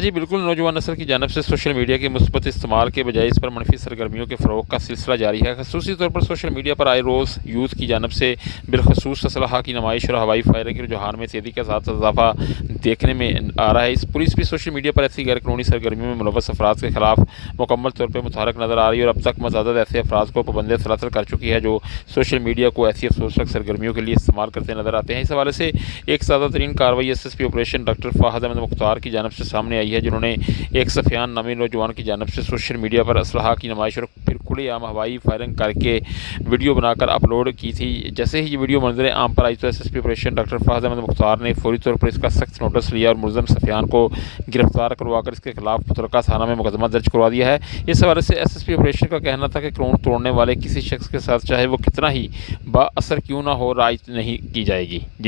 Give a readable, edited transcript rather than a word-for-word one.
जी बिल्कुल, नौजवान नस्ल की जानिब से सोशल मीडिया के मुस्बत इस्तेमाल के बजाय इस पर मनफी सरगर्मियों के फ़रोग़ का सिलसिला जारी है। ख़ुसूसी तौर पर सोशल मीडिया पर आए रोज़ यूथ की जानिब से बिलख़ुसूस असलहा की नुमाइश और हवाई फायरिंग के रुझान में तेज़ी के साथ इज़ाफ़ा देखने में आ रहा है। इस पुलिस भी सोशल मीडिया पर ऐसी गैर कानूनी सरगर्मियों में मुलव्वस अफराद के खिलाफ मुकम्मल तौर पर मुतहरक नज़र आ रही है और अब तक मतअद्दद ऐसे अफराद को पाबंदी सलासल कर चुकी है जो सोशल मीडिया को ऐसी अफसोसनाक सरगर्मियों के लिए इस्तेमाल करते नज़र आते हैं। इस हवाले से एक ताज़ा तरीन कार्रवाई SSP operation doctor Fahadh Ahmad Mukhtar की जानिब से सामने आई है, जिन्होंने एक सफ़ियान नामी नौजवान की जानिब से सोशल मीडिया पर असलहा की नुमाइश और फिर खुलेआम हवाई फायरिंग करके वीडियो बनाकर अपलोड की थी। जैसे ही ये वीडियो मंजर आम पर आई तो SSP operation doctor Fahadh Ahmad Mukhtar ने फौरी तौर पर इसका सख्त नोटिस लिया और मुलज़म सफ़ियान को गिरफ्तार करवाकर इसके खिलाफ मुतल्लका थाना में मुकदमा दर्ज करवा दिया है। इस हवाले से SSP ऑपरेशन का कहना था कि कानून तोड़ने वाले किसी शख्स के साथ चाहे वो कितना ही बाअसर क्यों ना हो, राय नहीं की जाएगी। जी।